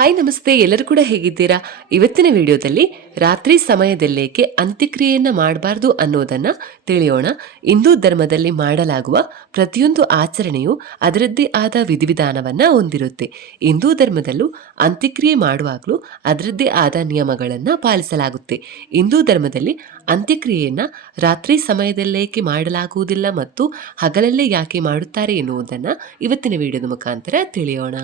Hi ನಮಸ್ತೆ, ಎಲ್ಲರೂ ಕೂಡ ಹೇಗಿದ್ದೀರಾ? ಇವತ್ತಿನ ವಿಡಿಯೋದಲ್ಲಿ ರಾತ್ರಿ ಸಮಯದಲ್ಲೇಕೆ ಅಂತ್ಯಕ್ರಿಯೆಯನ್ನ ಮಾಡಬಾರ್ದು ಅನ್ನೋದನ್ನ ತಿಳಿಯೋಣ. ಹಿಂದೂ ಧರ್ಮದಲ್ಲಿ ಮಾಡಲಾಗುವ ಪ್ರತಿಯೊಂದು ಆಚರಣೆಯು ಅದರದ್ದೇ ಆದ ವಿಧಿವಿಧಾನವನ್ನ ಹೊಂದಿರುತ್ತೆ. ಹಿಂದೂ ಧರ್ಮದಲ್ಲೂ ಅಂತ್ಯಕ್ರಿಯೆ ಮಾಡುವಾಗಲೂ ಅದರದ್ದೇ ಆದ ನಿಯಮಗಳನ್ನ ಪಾಲಿಸಲಾಗುತ್ತೆ. ಹಿಂದೂ ಧರ್ಮದಲ್ಲಿ ಅಂತ್ಯಕ್ರಿಯೆಯನ್ನ ರಾತ್ರಿ ಸಮಯದಲ್ಲೇಕೆ ಮಾಡಲಾಗುವುದಿಲ್ಲ ಮತ್ತು ಹಗಲಲ್ಲೇ ಯಾಕೆ ಮಾಡುತ್ತಾರೆ ಎನ್ನುವುದನ್ನ ಇವತ್ತಿನ ವಿಡಿಯೋದ ಮುಖಾಂತರ ತಿಳಿಯೋಣ.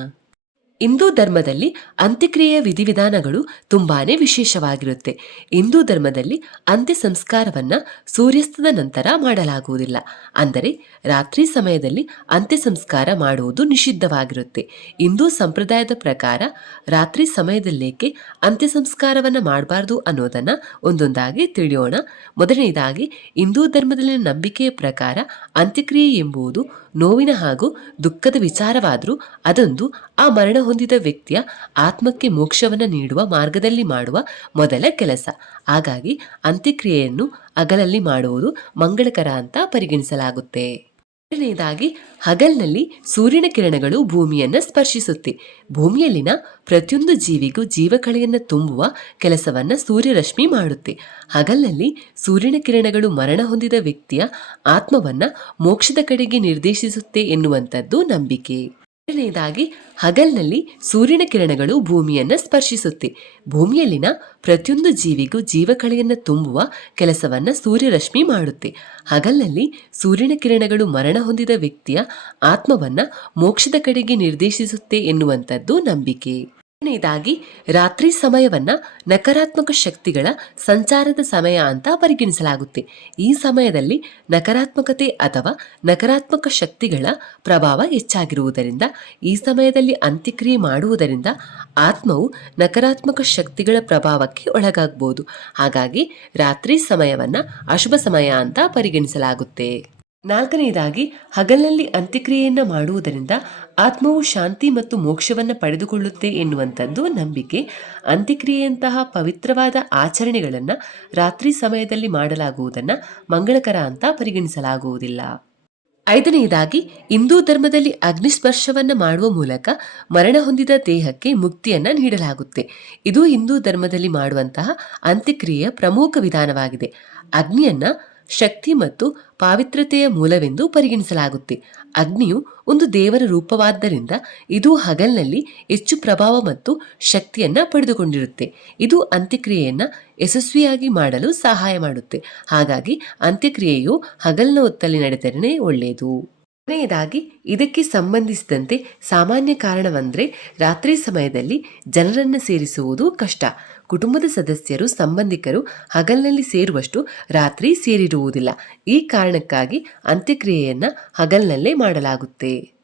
ಹಿಂದೂ ಧರ್ಮದಲ್ಲಿ ಅಂತ್ಯಕ್ರಿಯೆಯ ವಿಧಿವಿಧಾನಗಳು ತುಂಬಾನೇ ವಿಶೇಷವಾಗಿರುತ್ತೆ. ಹಿಂದೂ ಧರ್ಮದಲ್ಲಿ ಅಂತ್ಯ ಸಂಸ್ಕಾರವನ್ನ ಸೂರ್ಯಾಸ್ತದ ನಂತರ ಮಾಡಲಾಗುವುದಿಲ್ಲ. ಅಂದರೆ ರಾತ್ರಿ ಸಮಯದಲ್ಲಿ ಅಂತ್ಯ ಸಂಸ್ಕಾರ ಮಾಡುವುದು ನಿಷಿದ್ಧವಾಗಿರುತ್ತೆ. ಹಿಂದೂ ಸಂಪ್ರದಾಯದ ಪ್ರಕಾರ ರಾತ್ರಿ ಸಮಯದಲ್ಲೇಕೆ ಅಂತ್ಯ ಸಂಸ್ಕಾರವನ್ನ ಮಾಡಬಾರ್ದು ಅನ್ನೋದನ್ನ ಒಂದೊಂದಾಗಿ ತಿಳಿಯೋಣ. ಮೊದಲನೇದಾಗಿ ಹಿಂದೂ ಧರ್ಮದಲ್ಲಿನ ನಂಬಿಕೆಯ ಪ್ರಕಾರ ಅಂತ್ಯಕ್ರಿಯೆ ಎಂಬುದು ನೋವಿನ ಹಾಗೂ ದುಃಖದ ವಿಚಾರವಾದರೂ ಅದೊಂದು ಆ ಮರಣ ಹೊಂದಿದ ವ್ಯಕ್ತಿಯ ಆತ್ಮಕ್ಕೆ ಮೋಕ್ಷವನ್ನು ನೀಡುವ ಮಾರ್ಗದಲ್ಲಿ ಮಾಡುವ ಮೊದಲ ಕೆಲಸ. ಹಾಗಾಗಿ ಅಂತ್ಯಕ್ರಿಯೆಯನ್ನು ಹಗಲಲ್ಲಿ ಮಾಡುವುದು ಮಂಗಳಕರ ಅಂತ ಪರಿಗಣಿಸಲಾಗುತ್ತೆ. ಎರಡನೇದಾಗಿ, ಹಗಲಿನಲ್ಲಿ ಸೂರ್ಯನ ಕಿರಣಗಳು ಭೂಮಿಯನ್ನು ಸ್ಪರ್ಶಿಸುತ್ತೆ. ಭೂಮಿಯಲ್ಲಿನ ಪ್ರತಿಯೊಂದು ಜೀವಿಗೂ ಜೀವಕಳೆಯನ್ನು ತುಂಬುವ ಕೆಲಸವನ್ನ ಸೂರ್ಯರಶ್ಮಿ ಮಾಡುತ್ತೆ. ಹಗಲಿನಲ್ಲಿ ಸೂರ್ಯನ ಕಿರಣಗಳು ಮರಣ ಹೊಂದಿದ ವ್ಯಕ್ತಿಯ ಆತ್ಮವನ್ನ ಮೋಕ್ಷದ ಕಡೆಗೆ ನಿರ್ದೇಶಿಸುತ್ತೆ ಎನ್ನುವಂಥದ್ದು ನಂಬಿಕೆ. ಎರಡನೇದಾಗಿ, ಹಗಲಿನಲ್ಲಿ ಸೂರ್ಯನ ಕಿರಣಗಳು ಭೂಮಿಯನ್ನ ಸ್ಪರ್ಶಿಸುತ್ತೆ. ಭೂಮಿಯಲ್ಲಿನ ಪ್ರತಿಯೊಂದು ಜೀವಿಗೂ ಜೀವಕಳೆಯನ್ನು ತುಂಬುವ ಕೆಲಸವನ್ನ ಸೂರ್ಯರಶ್ಮಿ ಮಾಡುತ್ತೆ. ಹಗಲಿನಲ್ಲಿ ಸೂರ್ಯನ ಕಿರಣಗಳು ಮರಣ ಹೊಂದಿದ ವ್ಯಕ್ತಿಯ ಆತ್ಮವನ್ನ ಮೋಕ್ಷದ ಕಡೆಗೆ ನಿರ್ದೇಶಿಸುತ್ತೆ ಎನ್ನುವಂಥದ್ದು ನಂಬಿಕೆ. ಎರಡನೇದಾಗಿ, ರಾತ್ರಿ ಸಮಯವನ್ನ ನಕಾರಾತ್ಮಕ ಶಕ್ತಿಗಳ ಸಂಚಾರದ ಸಮಯ ಅಂತ ಪರಿಗಣಿಸಲಾಗುತ್ತೆ. ಈ ಸಮಯದಲ್ಲಿ ನಕಾರಾತ್ಮಕತೆ ಅಥವಾ ನಕಾರಾತ್ಮಕ ಶಕ್ತಿಗಳ ಪ್ರಭಾವ ಹೆಚ್ಚಾಗಿರುವುದರಿಂದ ಈ ಸಮಯದಲ್ಲಿ ಅಂತ್ಯಕ್ರಿಯೆ ಮಾಡುವುದರಿಂದ ಆತ್ಮವು ನಕಾರಾತ್ಮಕ ಶಕ್ತಿಗಳ ಪ್ರಭಾವಕ್ಕೆ ಒಳಗಾಗಬಹುದು. ಹಾಗಾಗಿ ರಾತ್ರಿ ಸಮಯವನ್ನ ಅಶುಭ ಸಮಯ ಅಂತ ಪರಿಗಣಿಸಲಾಗುತ್ತೆ. ನಾಲ್ಕನೆಯದಾಗಿ, ಹಗಲಿನಲ್ಲಿ ಅಂತ್ಯಕ್ರಿಯೆಯನ್ನ ಮಾಡುವುದರಿಂದ ಆತ್ಮವು ಶಾಂತಿ ಮತ್ತು ಮೋಕ್ಷವನ್ನು ಪಡೆದುಕೊಳ್ಳುತ್ತೆ ಎನ್ನುವಂಥದ್ದು ನಂಬಿಕೆ. ಅಂತ್ಯಕ್ರಿಯೆಯಂತಹ ಪವಿತ್ರವಾದ ಆಚರಣೆಗಳನ್ನು ರಾತ್ರಿ ಸಮಯದಲ್ಲಿ ಮಾಡಲಾಗುವುದನ್ನು ಮಂಗಳಕರ ಅಂತ ಪರಿಗಣಿಸಲಾಗುವುದಿಲ್ಲ. ಐದನೆಯದಾಗಿ, ಹಿಂದೂ ಧರ್ಮದಲ್ಲಿ ಅಗ್ನಿಸ್ಪರ್ಶವನ್ನ ಮಾಡುವ ಮೂಲಕ ಮರಣ ಹೊಂದಿದ ದೇಹಕ್ಕೆ ಮುಕ್ತಿಯನ್ನ ನೀಡಲಾಗುತ್ತೆ. ಇದು ಹಿಂದೂ ಧರ್ಮದಲ್ಲಿ ಮಾಡುವಂತಹ ಅಂತ್ಯಕ್ರಿಯೆಯ ಪ್ರಮುಖ ವಿಧಾನವಾಗಿದೆ. ಅಗ್ನಿಯನ್ನ ಶಕ್ತಿ ಮತ್ತು ಪಾವಿತ್ರತೆಯ ಮೂಲವೆಂದು ಪರಿಗಣಿಸಲಾಗುತ್ತೆ. ಅಗ್ನಿಯು ಒಂದು ದೇವರ ರೂಪವಾದ್ದರಿಂದ ಇದು ಹಗಲಿನಲ್ಲಿ ಹೆಚ್ಚು ಪ್ರಭಾವ ಮತ್ತು ಶಕ್ತಿಯನ್ನ ಪಡೆದುಕೊಂಡಿರುತ್ತೆ. ಇದು ಅಂತ್ಯಕ್ರಿಯೆಯನ್ನ ಯಶಸ್ವಿಯಾಗಿ ಮಾಡಲು ಸಹಾಯ ಮಾಡುತ್ತೆ. ಹಾಗಾಗಿ ಅಂತ್ಯಕ್ರಿಯೆಯು ಹಗಲಿನ ಹೊತ್ತಲ್ಲಿ ನಡೆದರೆ ಒಳ್ಳೆಯದು. ಕೊನೆಯದಾಗಿ, ಇದಕ್ಕೆ ಸಂಬಂಧಿಸಿದಂತೆ ಸಾಮಾನ್ಯ ಕಾರಣವಂದ್ರೆ ರಾತ್ರಿ ಸಮಯದಲ್ಲಿ ಜನರನ್ನು ಸೇರಿಸುವುದು ಕಷ್ಟ. ಕುಟುಂಬದ ಸದಸ್ಯರು ಸಂಬಂಧಿಕರು ಹಗಲಿನಲ್ಲಿ ಸೇರುವಷ್ಟು ರಾತ್ರಿ ಸೇರಿರುವುದಿಲ್ಲ. ಈ ಕಾರಣಕ್ಕಾಗಿ ಅಂತ್ಯಕ್ರಿಯೆಯನ್ನ ಹಗಲಿನಲ್ಲೇ ಮಾಡಲಾಗುತ್ತೆ.